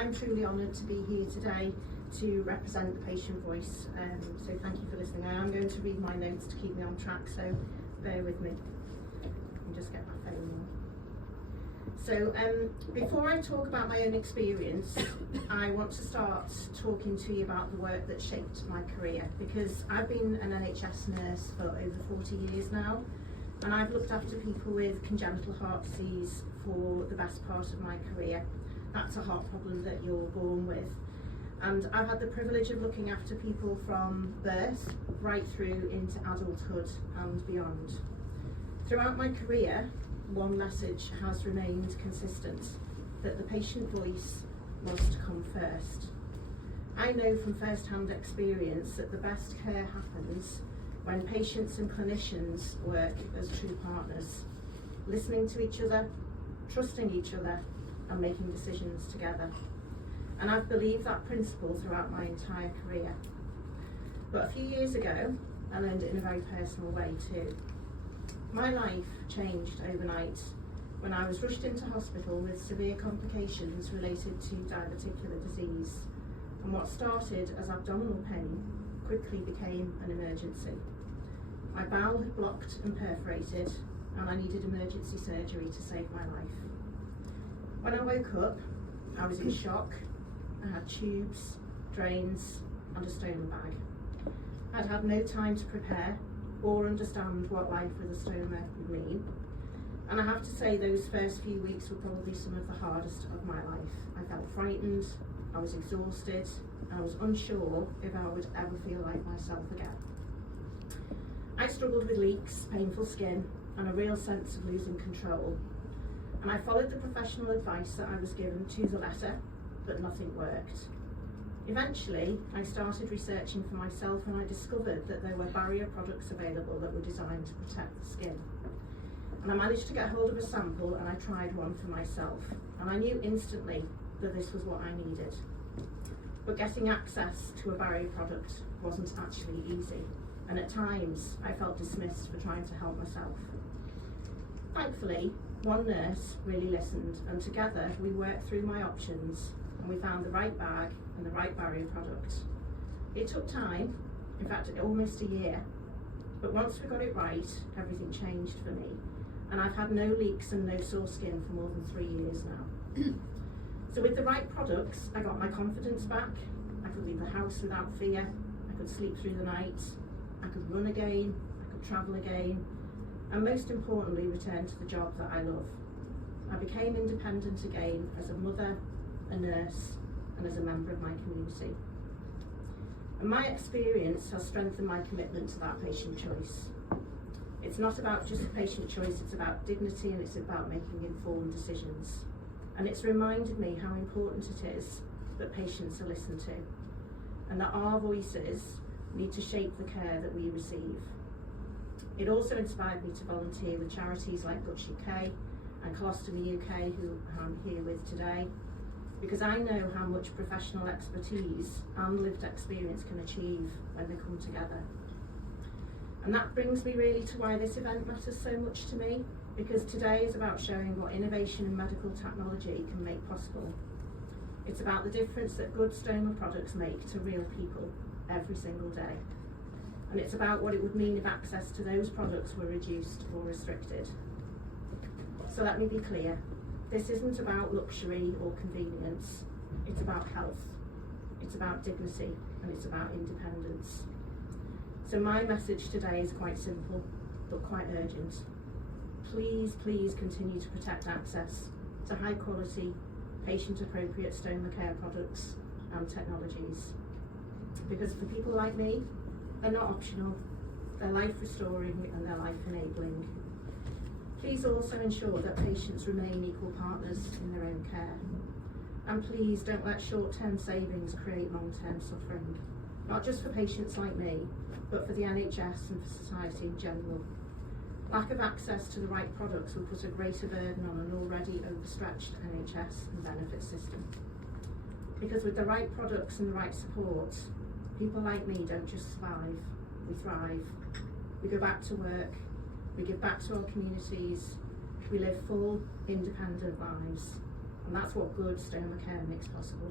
I'm truly honoured to be here today to represent the patient voice, so thank you for listening. I am going to read my notes to keep me on track, so bear with me. Let me just get my phone on. So before I talk about my own experience, I want to start talking to you about the work that shaped my career, because I've been an NHS nurse for over 40 years now, and I've looked after people with congenital heart disease for the best part of my career. That's a heart problem that you're born with. And I've had the privilege of looking after people from birth right through into adulthood and beyond. Throughout my career, one message has remained consistent, that the patient voice must come first. I know from first-hand experience that the best care happens when patients and clinicians work as true partners, listening to each other, trusting each other, and making decisions together. And I've believed that principle throughout my entire career. But a few years ago, I learned it in a very personal way too. My life changed overnight when I was rushed into hospital with severe complications related to diverticular disease. And what started as abdominal pain quickly became an emergency. My bowel had blocked and perforated, and I needed emergency surgery to save my life. When I woke up, I was in shock. I had tubes, drains, and a stoma bag. I'd had no time to prepare or understand what life with a stoma would mean. And I have to say, those first few weeks were probably some of the hardest of my life. I felt frightened, I was exhausted, and I was unsure if I would ever feel like myself again. I struggled with leaks, painful skin, and a real sense of losing control. And I followed the professional advice that I was given to the letter, but nothing worked. Eventually, I started researching for myself, and I discovered that there were barrier products available that were designed to protect the skin. And I managed to get hold of a sample, and I tried one for myself. And I knew instantly that this was what I needed. But getting access to a barrier product wasn't actually easy. And at times, I felt dismissed for trying to help myself. Thankfully, one nurse really listened, and together we worked through my options, and we found the right bag and the right barrier product. It took time, in fact almost a year, but once we got it right, everything changed for me, and I've had no leaks and no sore skin for more than 3 years now. So with the right products, I got my confidence back, I could leave the house without fear, I could sleep through the night, I could run again, I could travel again, and most importantly, return to the job that I love. I became independent again as a mother, a nurse, and as a member of my community. And my experience has strengthened my commitment to that patient choice. It's not about just patient choice, it's about dignity, and it's about making informed decisions. And it's reminded me how important it is that patients are listened to, and that our voices need to shape the care that we receive. It also inspired me to volunteer with charities like Guts UK and Colostomy UK, who I'm here with today, because I know how much professional expertise and lived experience can achieve when they come together. And that brings me really to why this event matters so much to me, because today is about showing what innovation in medical technology can make possible. It's about the difference that good stoma products make to real people every single day. And it's about what it would mean if access to those products were reduced or restricted. So let me be clear, this isn't about luxury or convenience, it's about health, it's about dignity, and it's about independence. So my message today is quite simple, but quite urgent. Please, please continue to protect access to high quality, patient appropriate stoma care products and technologies. Because for people like me, they're not optional, they're life restoring and they're life enabling. Please also ensure that patients remain equal partners in their own care. And please don't let short-term savings create long-term suffering, not just for patients like me, but for the NHS and for society in general. Lack of access to the right products will put a greater burden on an already overstretched NHS and benefit system. Because with the right products and the right support, people like me don't just survive, we thrive. We go back to work, we give back to our communities, we live full, independent lives, And that's what good stoma care makes possible.